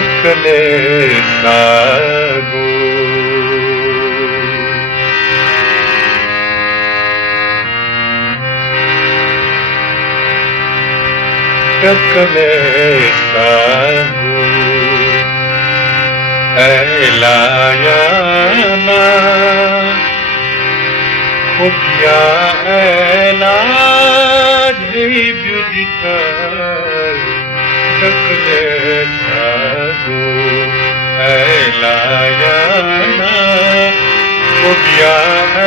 Dakle snagu. Dakle snagu. Elayana Khubya elad hey beautiful. Dakle snagu. Elayana Khubya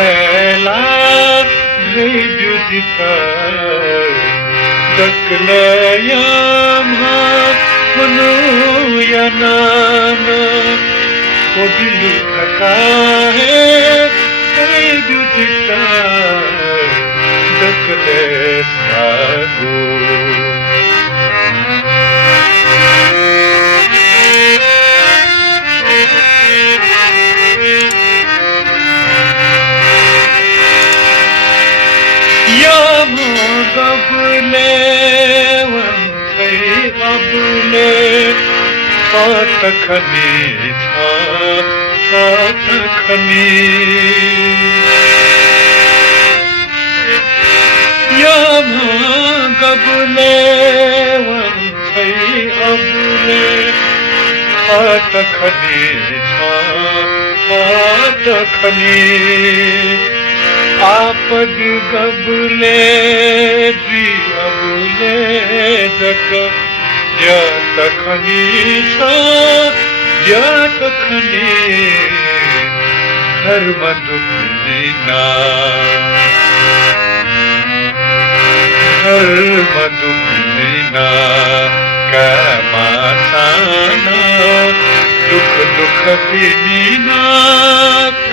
elad hey beautiful. Dakle yamha manu yanana वो दिल थका है hey beautiful. Dakle snagu. Gabule wantai gabule Atakhani tha atakhani Yama gabule wantai gabule Atakhani tha atakhani आपद गबले दी अबले तक या तखनी था या तखनी हर मधुपनी ना हर मधुपनी ना कमासाना दुख दुख पीनी ना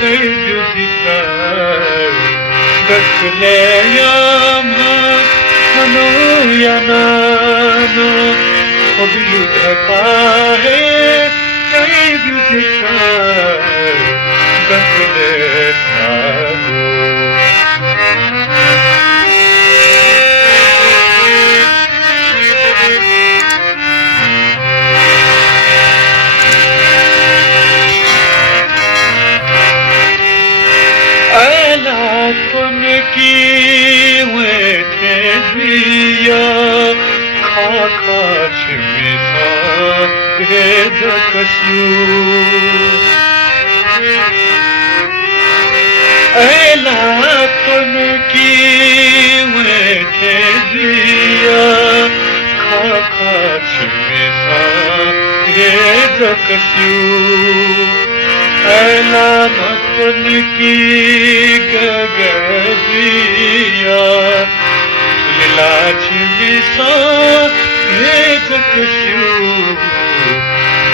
कई जुदिता Dakle yama manu yanana wo dil thaka hai kai beautiful. Dakle snagu. Ki wete diya kha kha chimita he jakashu ela tun ki wete diya kha kha chimita he jakashu ela matun ki gagadiya lilachi visa ye jakashu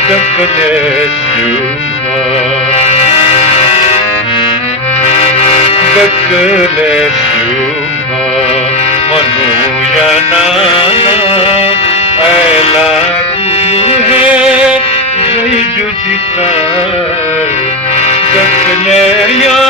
dakle shuma dakle shuma manu yanana aila hai jai jujita dakle ya